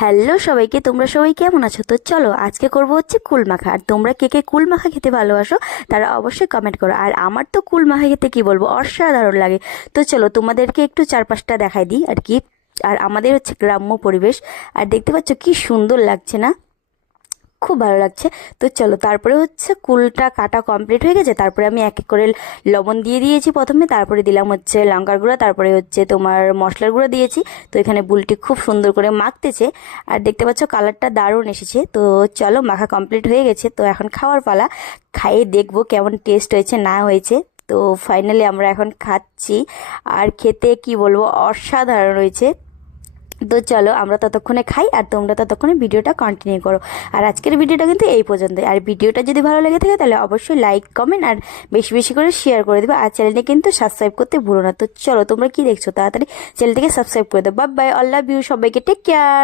Hello সবাইকে, তোমরা সবাই কেমন আছো? তো চলো আজকে করব হচ্ছে কুল মাখা। আর তোমরা কে কে কুল মাখা খেতে ভালোবাসো তারা অবশ্যই কমেন্ট করো। আর আমার তো কুল মাখা খেতে কি বলবো, অসাধারণ লাগে। তো চলো তোমাদেরকে একটু চারপাশটা দেখাই দিই আর কি। আর আমাদের হচ্ছে গ্রাম্য পরিবেশ, আর দেখতে পাচ্ছ কি সুন্দর লাগছে না? খুব ভালো লাগছে। তো চলো, তারপরে হচ্ছে কুলটা কাটা কমপ্লিট হয়ে গেছে। তারপরে আমি এক এক করে লবণ দিয়ে দিয়েছি প্রথমে, তারপরে দিলাম হচ্ছে লঙ্কার গুঁড়া, তারপরে হচ্ছে তোমার মশলার গুঁড়ো দিয়েছি। তো এখানে বুলটি খুব সুন্দর করে মাখতেছে, আর দেখতে পাচ্ছ কালারটা দারুণ এসেছে। তো চলো, মাখা কমপ্লিট হয়ে গেছে, তো এখন খাওয়ার পালা। খাইয়ে দেখবো কেমন টেস্ট হয়েছে না হয়েছে। তো ফাইনালি আমরা এখন খাচ্ছি, আর খেতে কি বলবো, অসাধারণ হয়েছে। তো চলো আমরা ততক্ষণে খাই, আর তোমরা ততক্ষণে ভিডিওটা কন্টিনিউ করো। আর আজকের ভিডিওটা কিন্তু এই পর্যন্তই। আর ভিডিওটা যদি ভালো লেগে থাকে তাহলে অবশ্যই লাইক কমেন্ট আর বেশি বেশি করে শেয়ার করে দেবে। আর চ্যানেলটা কিন্তু সাবস্ক্রাইব করতে ভুলো না। তো চলো, তোমরা কি দেখছো তাড়াতাড়ি চ্যানেলটিকে সাবস্ক্রাইব করে দেবো। Bye bye, I love you, সবাইকে টেক কেয়ার।